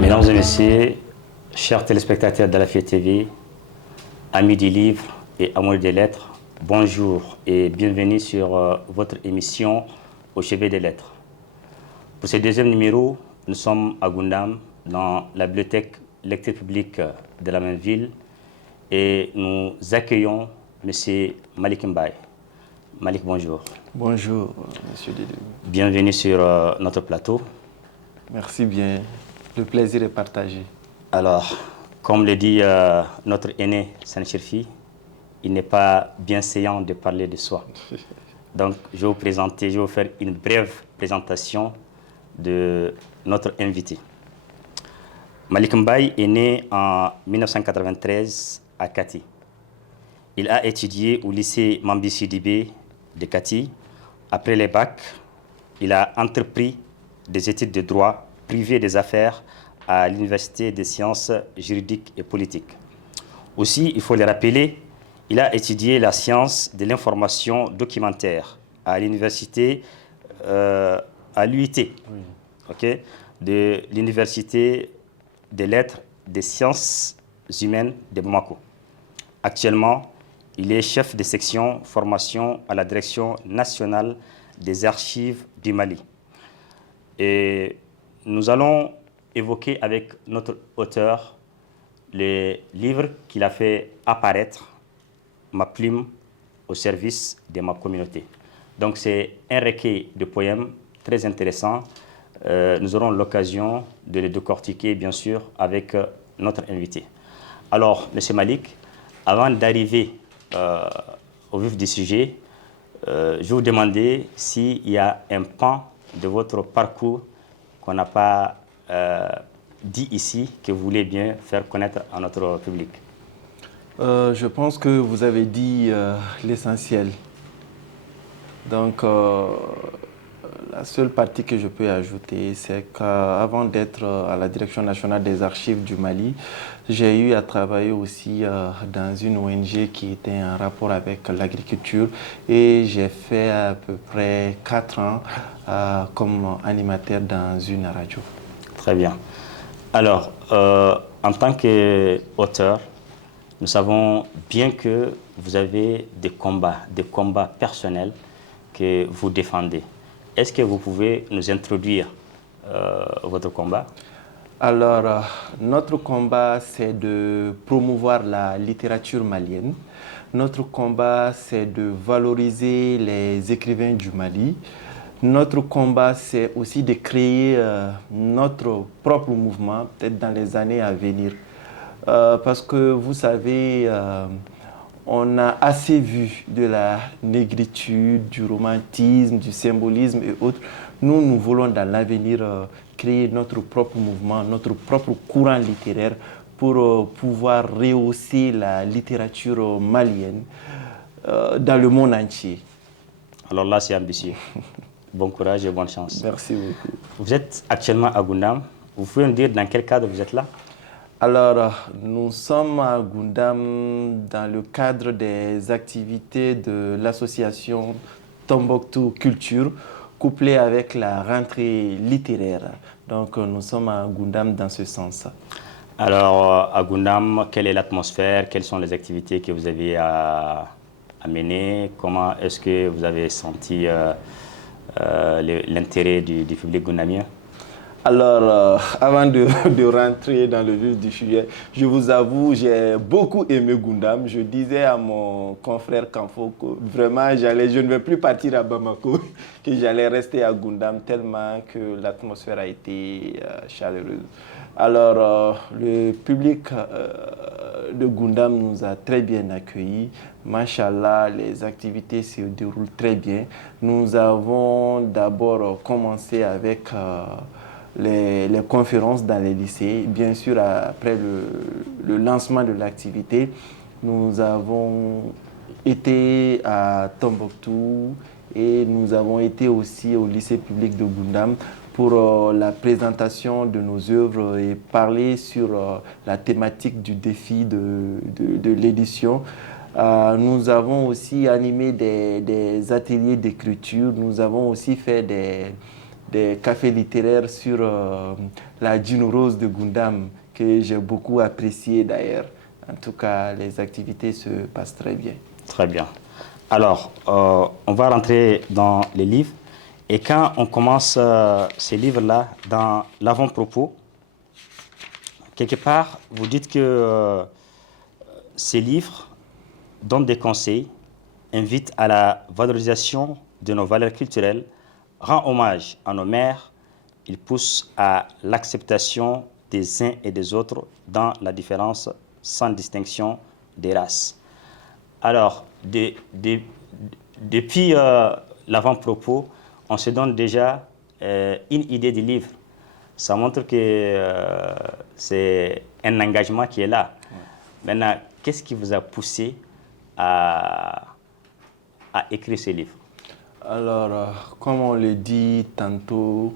Mesdames et messieurs, chers téléspectateurs d'Alafia TV, amis du livre et amoureux des lettres, bonjour et bienvenue sur votre émission Au chevet des lettres. Pour ce deuxième numéro, nous sommes à Goundam, dans la bibliothèque lecture publique de la même ville, et nous accueillons M. Malik Mbaye. Malik, bonjour. Bonjour, M. Dédé. Bienvenue sur notre plateau. Merci bien. Le plaisir est partagé. Alors, comme le dit notre aîné Sanchirfi, il n'est pas bienséant de parler de soi. Donc, je vais vous faire une brève présentation de notre invité. Malik Mbaye est né en 1993 à Kati. Il a étudié au lycée Mambi Sidibé de Kati. Après les bacs, il a entrepris des études de droit privé des affaires à l'Université des sciences juridiques et politiques. Aussi, il faut le rappeler, il a étudié la science de l'information documentaire à l'université, à l'UIT, okay, de l'Université des lettres des sciences humaines de Bamako. Actuellement, il est chef de section formation à la Direction nationale des archives du Mali. Et nous allons évoquer avec notre auteur les livres qu'il a fait apparaître, Ma plume au service de ma communauté. Donc c'est un recueil de poèmes très intéressant. Nous aurons l'occasion de les décortiquer, bien sûr, avec notre invité. Alors, M. Malik, avant d'arriver au vif du sujet, je vais vous demander s'il y a un pan de votre parcours qu'on n'a pas dit ici, que vous voulez bien faire connaître à notre public. Je pense que vous avez dit l'essentiel. Donc, la seule partie que je peux ajouter, c'est qu'avant d'être à la Direction nationale des archives du Mali, j'ai eu à travailler aussi dans une ONG qui était en rapport avec l'agriculture et j'ai fait à peu près 4 ans comme animateur dans une radio. Très bien. Alors, en tant qu'auteur, nous savons bien que vous avez des combats personnels que vous défendez. Est-ce que vous pouvez nous introduire votre combat? Alors, notre combat, c'est de promouvoir la littérature malienne. Notre combat, c'est de valoriser les écrivains du Mali. Notre combat, c'est aussi de créer notre propre mouvement, peut-être dans les années à venir. Parce que vous savez, on a assez vu de la négritude, du romantisme, du symbolisme et autres. Nous voulons dans l'avenir créer notre propre mouvement, notre propre courant littéraire pour pouvoir rehausser la littérature malienne dans le monde entier. Alors là, c'est ambitieux. Bon courage et bonne chance. Merci beaucoup. Vous êtes actuellement à Goundam. Vous pouvez nous dire dans quel cadre vous êtes là? Alors, nous sommes à Goundam dans le cadre des activités de l'association Tombouctou Culture, couplée avec la rentrée littéraire. Donc, nous sommes à Goundam dans ce sens. Alors, à Goundam, quelle est l'atmosphère? Quelles sont les activités que vous avez à mener? Comment est-ce que vous avez senti l'intérêt du public goundamien? Alors, avant de rentrer dans le vif du sujet, je vous avoue, j'ai beaucoup aimé Goundam. Je disais à mon confrère Kanfo que vraiment, je ne vais plus partir à Bamako, que j'allais rester à Goundam tellement que l'atmosphère a été chaleureuse. Alors, le public de Goundam nous a très bien accueillis. Machallah, les activités se déroulent très bien. Nous avons d'abord commencé avec les conférences dans les lycées. Bien sûr, après le lancement de l'activité, nous avons été à Tombouctou et nous avons été aussi au lycée public de Goundam pour la présentation de nos œuvres et parler sur la thématique du défi de l'édition. Nous avons aussi animé des ateliers d'écriture. Nous avons aussi fait des cafés littéraires sur la Djinn Rose de Gundam, que j'ai beaucoup apprécié d'ailleurs. En tout cas, les activités se passent très bien. Très bien. Alors, on va rentrer dans les livres. Et quand on commence ces livres-là, dans l'avant-propos, quelque part, vous dites que ces livres donnent des conseils, invitent à la valorisation de nos valeurs culturelles, rend hommage à nos mères, il pousse à l'acceptation des uns et des autres dans la différence sans distinction des races. Alors, depuis l'avant-propos, on se donne déjà une idée du livre. Ça montre que c'est un engagement qui est là. Ouais. Maintenant, qu'est-ce qui vous a poussé à écrire ce livre? Alors, comme on le dit tantôt,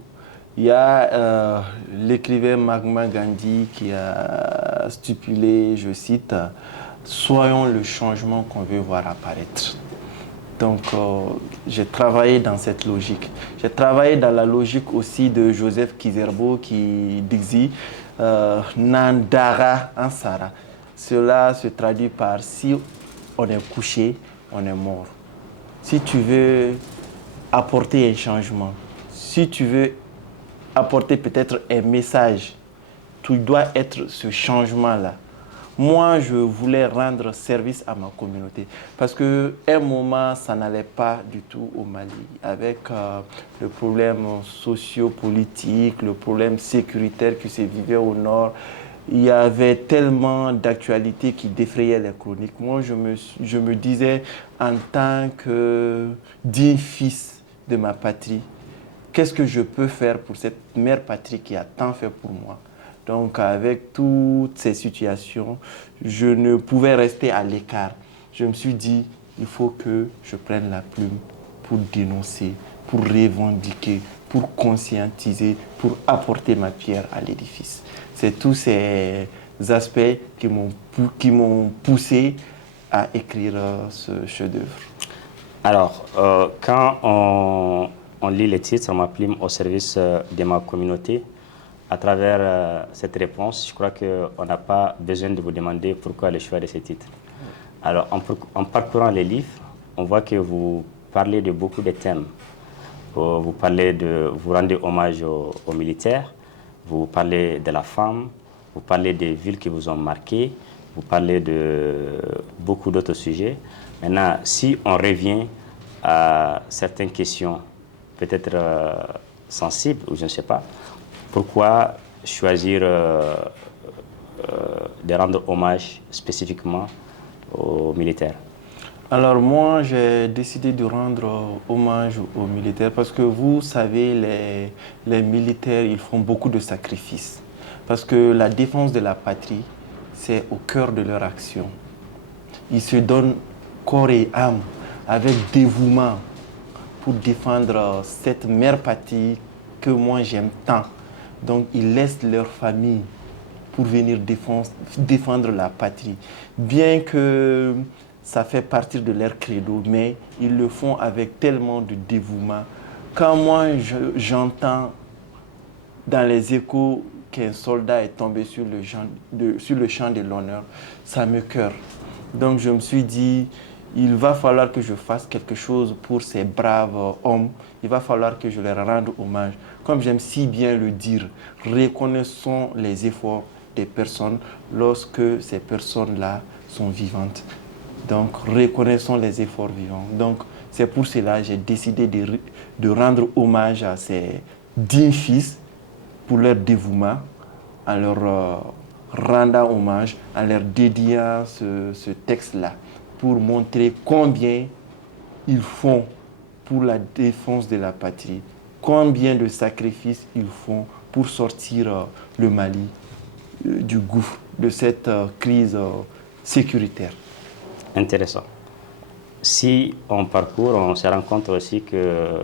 il y a l'écrivain Mahatma Gandhi qui a stipulé, je cite, « Soyons le changement qu'on veut voir apparaître ». Donc, j'ai travaillé dans cette logique. J'ai travaillé dans la logique aussi de Joseph Kizerbo qui dit Nandara Ansara. Cela se traduit par si on est couché, on est mort. Si tu veux apporter un changement, si tu veux apporter peut-être un message, tu dois être ce changement-là. Moi, je voulais rendre service à ma communauté parce qu'à un moment, ça n'allait pas du tout au Mali. Avec le problème socio-politique, le problème sécuritaire qui se vivait au nord, il y avait tellement d'actualités qui défrayaient les chroniques. Moi, je me disais, en tant que digne fils de ma patrie, qu'est-ce que je peux faire pour cette mère patrie qui a tant fait pour moi? Donc, avec toutes ces situations, je ne pouvais rester à l'écart. Je me suis dit, il faut que je prenne la plume pour dénoncer, pour revendiquer, pour conscientiser, pour apporter ma pierre à l'édifice. C'est tous ces aspects qui m'ont poussé à écrire ce chef-d'œuvre. Alors, quand on lit les titres, ma plume au service de ma communauté, à travers cette réponse, je crois qu'on n'a pas besoin de vous demander pourquoi le choix de ces titres. Alors, en parcourant les livres, on voit que vous parlez de beaucoup de thèmes. Vous rendez hommage aux militaires, vous parlez de la femme, vous parlez des villes qui vous ont marqué, vous parlez de beaucoup d'autres sujets. Maintenant, si on revient à certaines questions, peut-être sensibles, ou je ne sais pas, pourquoi choisir de rendre hommage spécifiquement aux militaires? Alors moi, j'ai décidé de rendre hommage aux militaires parce que vous savez, les militaires, ils font beaucoup de sacrifices. Parce que la défense de la patrie, c'est au cœur de leur action. Ils se donnent corps et âme avec dévouement pour défendre cette mère patrie que moi j'aime tant. Donc, ils laissent leur famille pour venir défendre la patrie. Bien que ça fait partie de leur credo, mais ils le font avec tellement de dévouement. Quand moi, j'entends dans les échos qu'un soldat est tombé sur le champ de l'honneur, ça me cœure. Donc, je me suis dit, il va falloir que je fasse quelque chose pour ces braves hommes. Il va falloir que je leur rende hommage. Comme j'aime si bien le dire, reconnaissons les efforts des personnes lorsque ces personnes-là sont vivantes. Donc, reconnaissons les efforts vivants. Donc, c'est pour cela que j'ai décidé de rendre hommage à ces dignes fils pour leur dévouement, en leur rendant hommage, en leur dédiant ce texte-là, pour montrer combien ils font pour la défense de la patrie, combien de sacrifices ils font pour sortir le Mali du gouffre, de cette crise sécuritaire. Intéressant. Si on parcourt, on se rend compte aussi que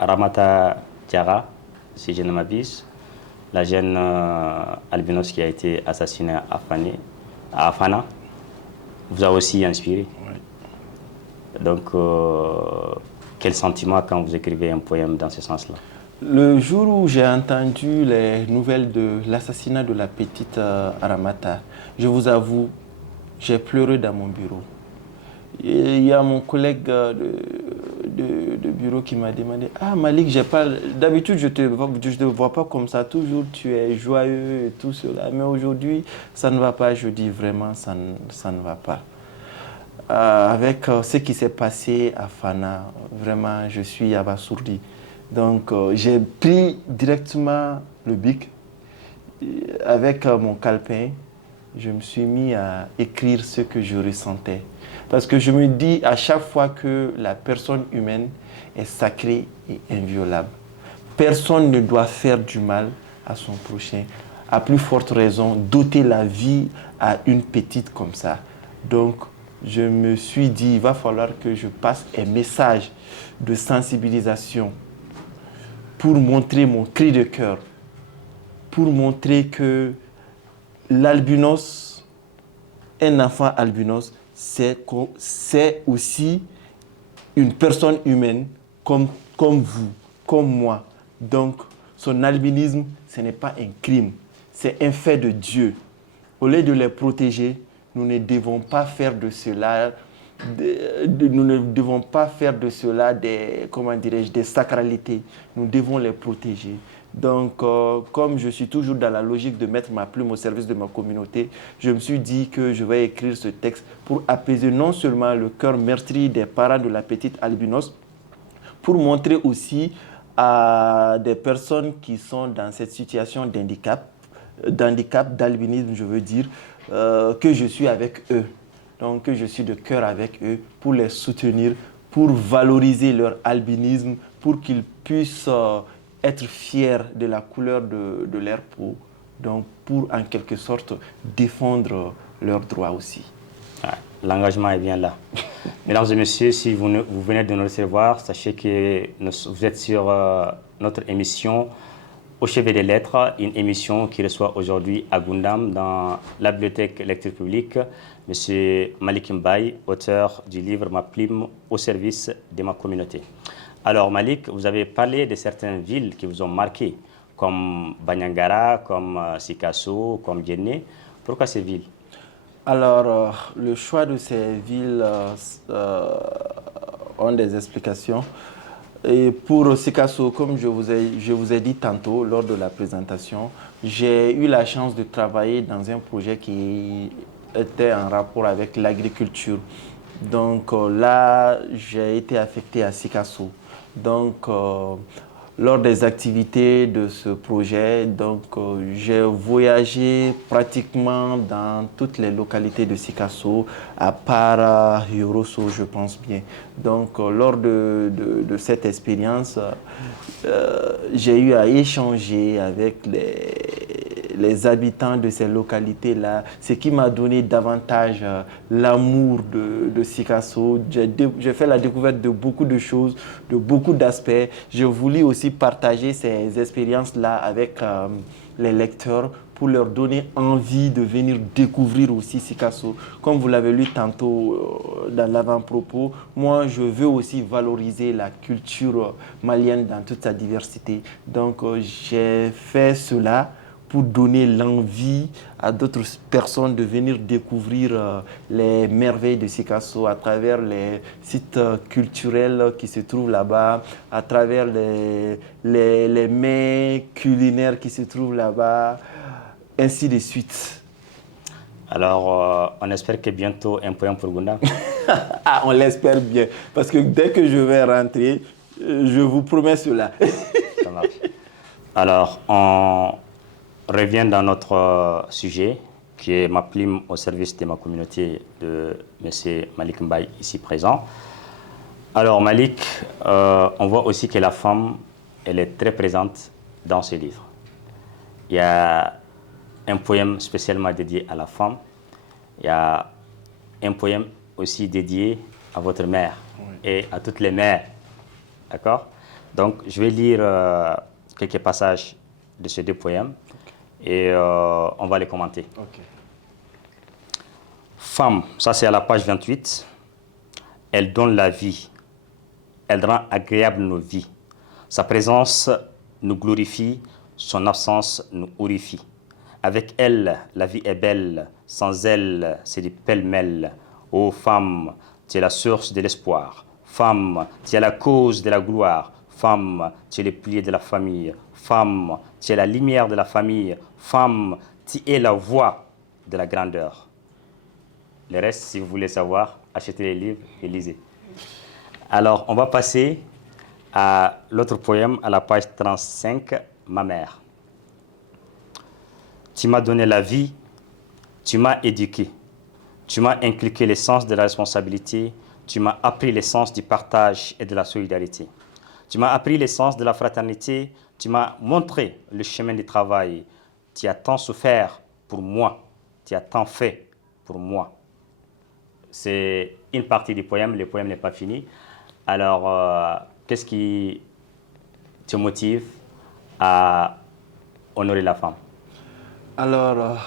Ramata Diarra, si je ne m'abuse, la jeune albinos qui a été assassinée à Fana, vous a aussi inspiré. Oui. Donc, quel sentiment quand vous écrivez un poème dans ce sens-là? Le jour où j'ai entendu les nouvelles de l'assassinat de la petite Aramata, je vous avoue, j'ai pleuré dans mon bureau. Et il y a mon collègue de bureau qui m'a demandé « Ah Malik, d'habitude je ne te vois pas comme ça, toujours tu es joyeux et tout cela, mais aujourd'hui ça ne va pas. » Je dis vraiment ça ne va pas. Avec ce qui s'est passé à Fana, vraiment je suis abasourdi. Donc j'ai pris directement le bic avec mon calepin. Je me suis mis à écrire ce que je ressentais. Parce que je me dis à chaque fois que la personne humaine est sacrée et inviolable. Personne ne doit faire du mal à son prochain. À plus forte raison, doter la vie à une petite comme ça. Donc, je me suis dit, il va falloir que je passe un message de sensibilisation pour montrer mon cri de cœur, pour montrer que l'albinos, un enfant albinos, c'est aussi une personne humaine comme vous, comme moi. Donc, son albinisme, ce n'est pas un crime, c'est un fait de Dieu. Au lieu de les protéger, nous ne devons pas faire de cela, nous ne devons pas faire de cela des sacralités. Nous devons les protéger. Donc, comme je suis toujours dans la logique de mettre ma plume au service de ma communauté, je me suis dit que je vais écrire ce texte pour apaiser non seulement le cœur meurtri des parents de la petite albinos, pour montrer aussi à des personnes qui sont dans cette situation d'handicap, d'albinisme, je veux dire, que je suis avec eux. Donc, que je suis de cœur avec eux pour les soutenir, pour valoriser leur albinisme, pour qu'ils puissent être fiers de la couleur de leur peau. Donc, pour en quelque sorte défendre leurs droits aussi. L'engagement est bien là. Mesdames et messieurs, si vous venez de nous recevoir, sachez que vous êtes sur notre émission Au chevet des lettres, une émission qui reçoit aujourd'hui à Gundam dans la bibliothèque lecture publique, M. Malik Mbaye, auteur du livre Ma plume au service de ma communauté. Alors Malik, vous avez parlé de certaines villes qui vous ont marqué, comme Banyangara, comme Sikasso, comme Djenné. Pourquoi ces villes? Alors, le choix de ces villes ont des explications. Et pour Sikasso, comme je vous ai dit tantôt lors de la présentation, j'ai eu la chance de travailler dans un projet qui était en rapport avec l'agriculture. Donc là, j'ai été affecté à Sikasso. Donc, lors des activités de ce projet, j'ai voyagé pratiquement dans toutes les localités de Sikasso, à part Yorosso, je pense bien. Donc, lors de cette expérience, j'ai eu à échanger avec les habitants de ces localités-là, ce qui m'a donné davantage l'amour de Sikasso. J'ai fait la découverte de beaucoup de choses, de beaucoup d'aspects. J'ai voulu aussi partager ces expériences-là avec les lecteurs pour leur donner envie de venir découvrir aussi Sikasso. Comme vous l'avez lu tantôt dans l'avant-propos, moi je veux aussi valoriser la culture malienne dans toute sa diversité. Donc j'ai fait cela pour donner l'envie à d'autres personnes de venir découvrir les merveilles de Sikasso à travers les sites culturels qui se trouvent là-bas, à travers les mets culinaires qui se trouvent là-bas, ainsi de suite. Alors, on espère que bientôt un poème pour Gundam. Ah, on l'espère bien, parce que dès que je vais rentrer, je vous promets cela. Ça marche. Alors, on revient dans notre sujet, qui est ma plume au service de ma communauté de M. Malik Mbaye, ici présent. Alors Malik, on voit aussi que la femme, elle est très présente dans ce livre. Il y a un poème spécialement dédié à la femme. Il y a un poème aussi dédié à votre mère, oui, et à toutes les mères. D'accord? Donc, je vais lire quelques passages de ces deux poèmes et on va les commenter. Ok. Femme, ça c'est à la page 28. Elle donne la vie. Elle rend agréable nos vies. Sa présence nous glorifie, son absence nous horrifie. Avec elle, la vie est belle. Sans elle, c'est du pêle-mêle. Ô femme, tu es la source de l'espoir. Femme, tu es la cause de la gloire. Femme, tu es le pilier de la famille. Femme, tu es la lumière de la famille. Femme, tu es la voix de la grandeur. Le reste, si vous voulez savoir, achetez les livres et lisez. Alors, on va passer à l'autre poème, à la page 35, Ma mère. Tu m'as donné la vie, tu m'as éduqué, tu m'as inculqué l'essence de la responsabilité, tu m'as appris l'essence du partage et de la solidarité. Tu m'as appris l'essence de la fraternité, tu m'as montré le chemin du travail. Tu as tant souffert pour moi, tu as tant fait pour moi. C'est une partie du poème, le poème n'est pas fini. Alors, qu'est-ce qui te motive à honorer la femme? Alors,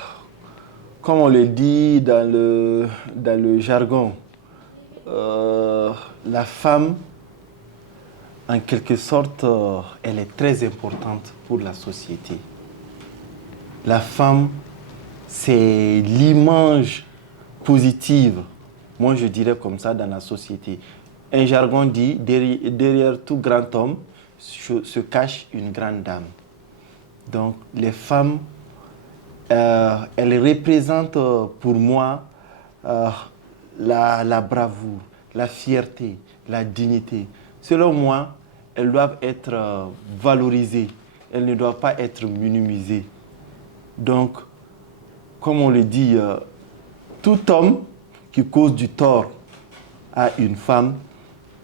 comme on le dit dans le jargon, la femme, en quelque sorte, elle est très importante pour la société. La femme, c'est l'image positive, moi je dirais comme ça, dans la société. Un jargon dit, derrière tout grand homme se cache une grande dame. Donc les femmes, elles représentent pour moi la bravoure, la fierté, la dignité. Selon moi, elles doivent être valorisées, elles ne doivent pas être minimisées. Donc, comme on le dit, tout homme qui cause du tort à une femme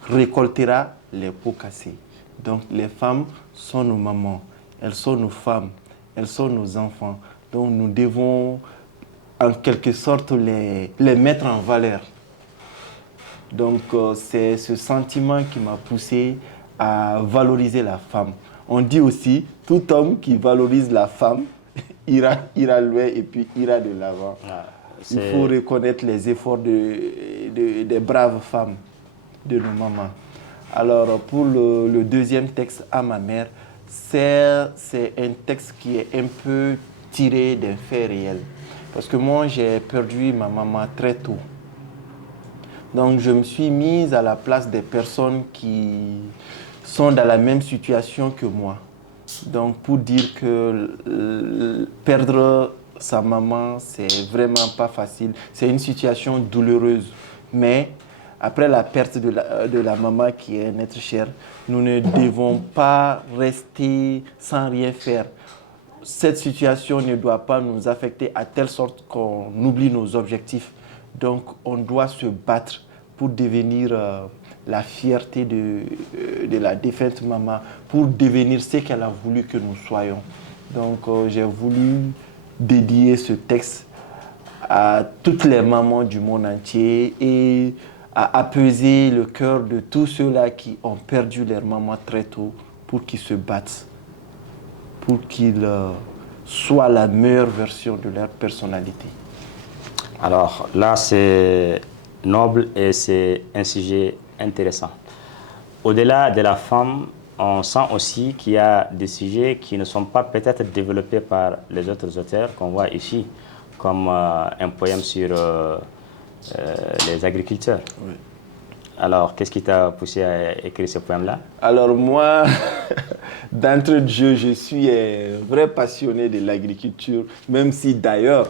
récoltera les pots cassés. Donc, les femmes sont nos mamans, elles sont nos femmes, elles sont nos enfants. Donc, nous devons en quelque sorte les mettre en valeur. Donc, c'est ce sentiment qui m'a poussé à valoriser la femme. On dit aussi, tout homme qui valorise la femme ira loin et puis ira de l'avant. Il faut reconnaître les efforts des braves femmes, de nos mamans. Alors, pour le deuxième texte, à ma mère, c'est un texte qui est un peu tiré d'un fait réel. Parce que moi, j'ai perdu ma maman très tôt. Donc, je me suis mise à la place des personnes qui sont dans la même situation que moi. Donc, pour dire que perdre sa maman, c'est vraiment pas facile. C'est une situation douloureuse. Mais après la perte de la maman qui est un être cher, nous ne devons pas rester sans rien faire. Cette situation ne doit pas nous affecter à telle sorte qu'on oublie nos objectifs. Donc, on doit se battre pour devenir la fierté de la défunte maman, pour devenir ce qu'elle a voulu que nous soyons. Donc, j'ai voulu dédier ce texte à toutes les mamans du monde entier et à apaiser le cœur de tous ceux-là qui ont perdu leur maman très tôt pour qu'ils se battent, pour qu'ils soient la meilleure version de leur personnalité. Alors là, c'est noble et c'est un sujet intéressant. Au-delà de la femme, on sent aussi qu'il y a des sujets qui ne sont pas peut-être développés par les autres auteurs qu'on voit ici, comme un poème sur les agriculteurs. Oui. Alors, qu'est-ce qui t'a poussé à écrire ce poème-là? Alors moi, d'entrée de jeu, je suis un vrai passionné de l'agriculture, même si d'ailleurs,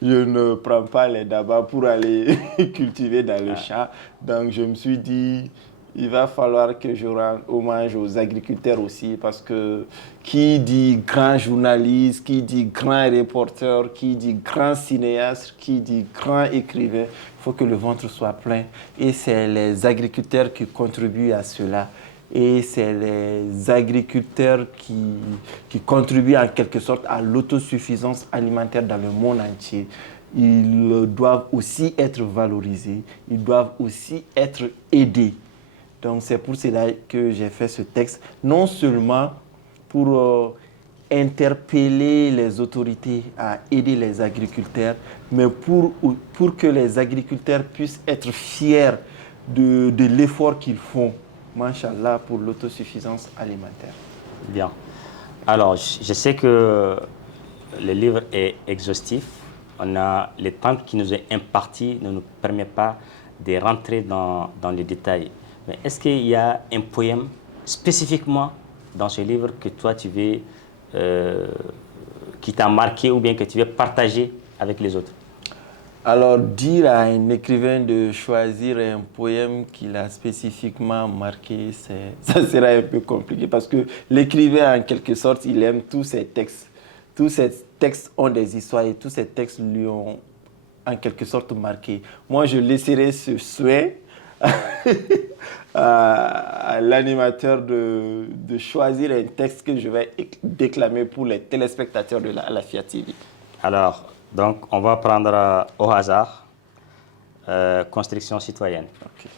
je ne prends pas les dabas pour aller cultiver dans le champ. Donc je me suis dit, il va falloir que je rende hommage aux agriculteurs aussi, parce que qui dit grand journaliste, qui dit grand reporter, qui dit grand cinéaste, qui dit grand écrivain, il faut que le ventre soit plein. Et c'est les agriculteurs qui contribuent à cela. Et c'est les agriculteurs qui contribuent en quelque sorte à l'autosuffisance alimentaire dans le monde entier. Ils doivent aussi être valorisés, ils doivent aussi être aidés. Donc c'est pour cela que j'ai fait ce texte, non seulement pour interpeller les autorités à aider les agriculteurs, mais pour que les agriculteurs puissent être fiers de l'effort qu'ils font, Machallah, pour l'autosuffisance alimentaire. Bien. Alors, je sais que le livre est exhaustif. Le temps qui nous est imparti ne nous permet pas de rentrer dans les détails. Mais est-ce qu'il y a un poème spécifiquement dans ce livre que toi tu veux, qui t'a marqué ou bien que tu veux partager avec les autres? Alors, dire à un écrivain de choisir un poème qu'il a spécifiquement marqué, ça sera un peu compliqué parce que l'écrivain, en quelque sorte, il aime tous ses textes. Tous ces textes ont des histoires et tous ces textes lui ont en quelque sorte marqué. Moi, je laisserai ce souhait à l'animateur de choisir un texte que je vais déclamer pour les téléspectateurs de la FIA TV. Alors, donc, on va prendre au hasard Construction citoyenne. Okay.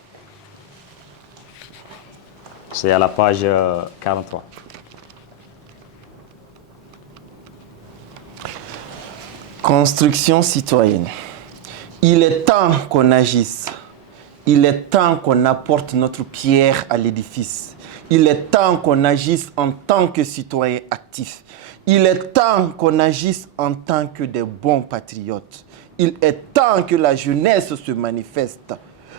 C'est à la page 43. Construction citoyenne. Il est temps qu'on agisse. Il est temps qu'on apporte notre pierre à l'édifice. Il est temps qu'on agisse en tant que citoyens actifs. Il est temps qu'on agisse en tant que des bons patriotes. Il est temps que la jeunesse se manifeste.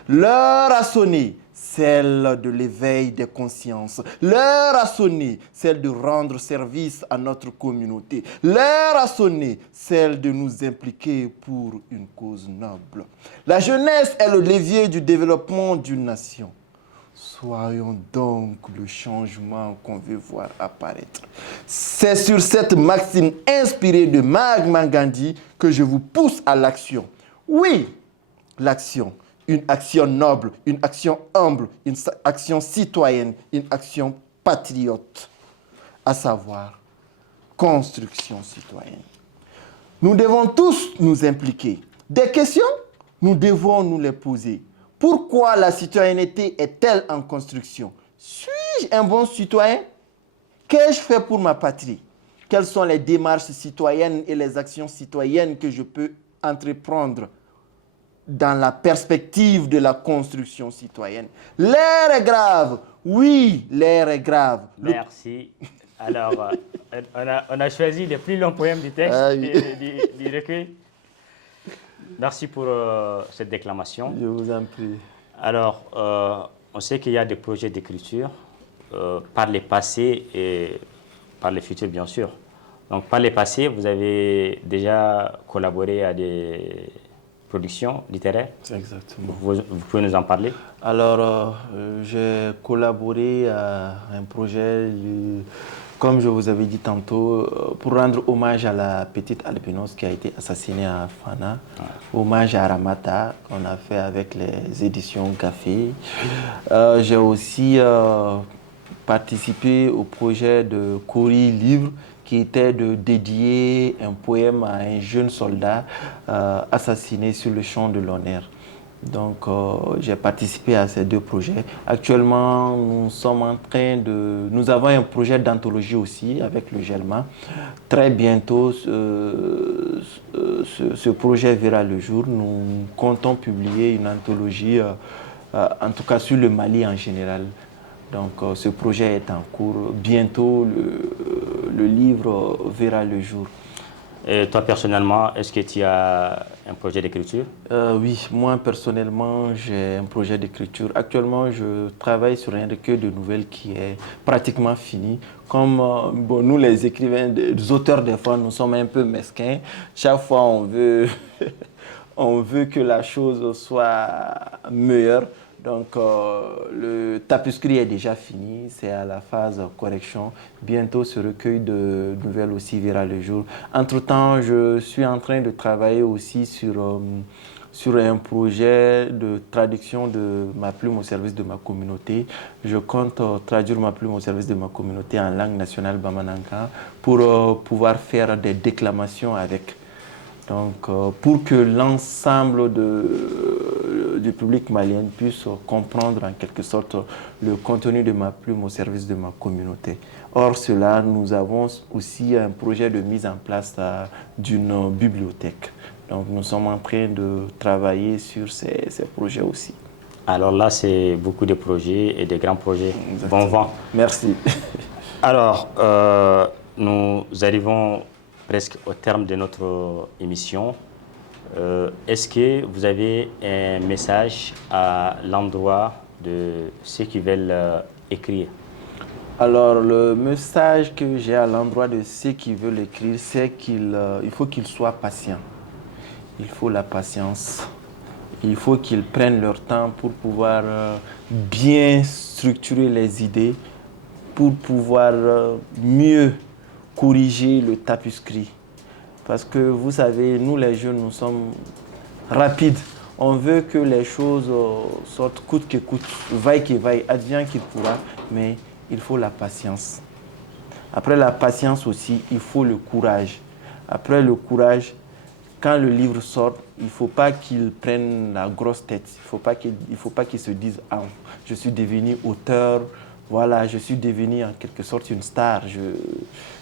L'heure a sonné, celle de l'éveil des consciences. L'heure a sonné, celle de rendre service à notre communauté. L'heure a sonné, celle de nous impliquer pour une cause noble. La jeunesse est le levier du développement d'une nation. Soyons donc le changement qu'on veut voir apparaître. C'est sur cette maxime inspirée de Mahatma Gandhi que je vous pousse à l'action. Oui, l'action. Une action noble, une action humble, une action citoyenne, une action patriote. À savoir, construction citoyenne. Nous devons tous nous impliquer. Des questions, nous devons nous les poser. Pourquoi la citoyenneté est-elle en construction? Suis-je un bon citoyen? Qu'ai-je fait pour ma patrie? Quelles sont les démarches citoyennes et les actions citoyennes que je peux entreprendre dans la perspective de la construction citoyenne? L'air est grave. Oui, l'air est grave. Merci. Alors, on a choisi le plus long poème du texte, du recueil. Merci pour cette déclamation. Je vous en prie. Alors, on sait qu'il y a des projets d'écriture par le passé et par le futur, bien sûr. Donc, par le passé, vous avez déjà collaboré à des productions littéraires. Exactement. Vous pouvez nous en parler? Alors, j'ai collaboré à un projet, comme je vous avais dit tantôt, pour rendre hommage à la petite albinos qui a été assassinée à Fana. Hommage à Ramata, qu'on a fait avec les éditions Café. J'ai aussi participé au projet de Cori Livre, qui était de dédier un poème à un jeune soldat assassiné sur le champ de l'honneur. Donc, j'ai participé à ces deux projets. Actuellement, nous avons un projet d'anthologie aussi avec le GELMA. Très bientôt, ce projet verra le jour. Nous comptons publier une anthologie, en tout cas sur le Mali en général. Donc, ce projet est en cours. Bientôt, le livre verra le jour. Et toi, personnellement, est-ce que tu as un projet d'écriture? Oui, moi, personnellement, j'ai un projet d'écriture. Actuellement, je travaille sur un recueil de nouvelles qui est pratiquement fini. Comme nous, les écrivains, les auteurs, des fois, nous sommes un peu mesquins. Chaque fois, on veut que la chose soit meilleure. Donc, le tapuscrit est déjà fini, c'est à la phase correction. Bientôt, ce recueil de nouvelles aussi verra le jour. Entre-temps, je suis en train de travailler aussi sur un projet de traduction de ma plume au service de ma communauté. Je compte traduire ma plume au service de ma communauté en langue nationale Bamanankan pour pouvoir faire des déclamations avec. Donc, pour que l'ensemble du public malien puisse comprendre en quelque sorte le contenu de ma plume au service de ma communauté. Or, cela, nous avons aussi un projet de mise en place d'une bibliothèque. Donc, nous sommes en train de travailler sur ces projets aussi. Alors là, c'est beaucoup de projets et de grands projets. Exactement. Bon vent. Merci. Alors, nous arrivons presque au terme de notre émission. Est-ce que vous avez un message à l'endroit de ceux qui veulent écrire? Alors, le message que j'ai à l'endroit de ceux qui veulent écrire, c'est qu'il faut qu'ils soient patients. Il faut la patience. Il faut qu'ils prennent leur temps pour pouvoir bien structurer les idées, pour pouvoir mieux corriger le tapuscrit. Parce que vous savez, nous les jeunes, nous sommes rapides. On veut que les choses sortent coûte que coûte, vaille que vaille, advienne qu'il pourra, mais il faut la patience. Après la patience aussi, il faut le courage. Après le courage, quand le livre sort, il ne faut pas qu'il prenne la grosse tête. Il ne faut pas qu'il se dise « Ah, je suis devenu auteur, voilà, je suis devenu en quelque sorte une star. »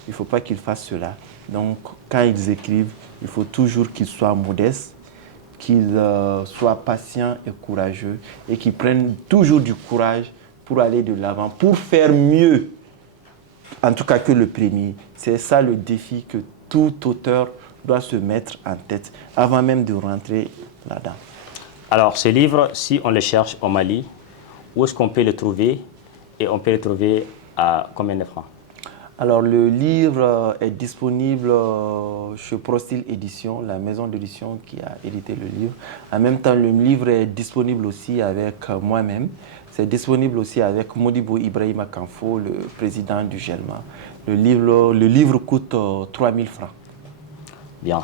Il ne faut pas qu'ils fassent cela. Donc, quand ils écrivent, il faut toujours qu'ils soient modestes, qu'ils soient patients et courageux et qu'ils prennent toujours du courage pour aller de l'avant, pour faire mieux, en tout cas que le premier. C'est ça le défi que tout auteur doit se mettre en tête avant même de rentrer là-dedans. Alors, ce livre, si on le cherche au Mali, où est-ce qu'on peut le trouver? Et on peut le trouver à combien de francs? Alors, le livre est disponible chez Prostil Édition, la maison d'édition qui a édité le livre. En même temps, le livre est disponible aussi avec moi-même. C'est disponible aussi avec Modibo Ibrahima Kanfo, le président du GELMA. Le livre coûte 3 000 francs. Bien.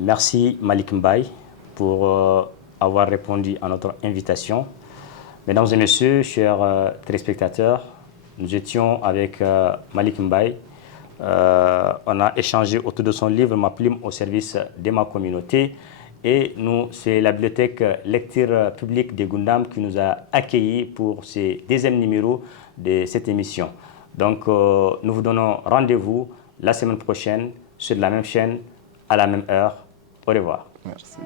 Merci Malik Mbaye pour avoir répondu à notre invitation. Mesdames et messieurs, chers téléspectateurs, nous étions avec Malik Mbaye. On a échangé autour de son livre « Ma plume au service de ma communauté ». Et nous, c'est la bibliothèque lecture publique de Gundam qui nous a accueillis pour ce deuxième numéro de cette émission. Donc, nous vous donnons rendez-vous la semaine prochaine sur la même chaîne, à la même heure. Au revoir. Merci.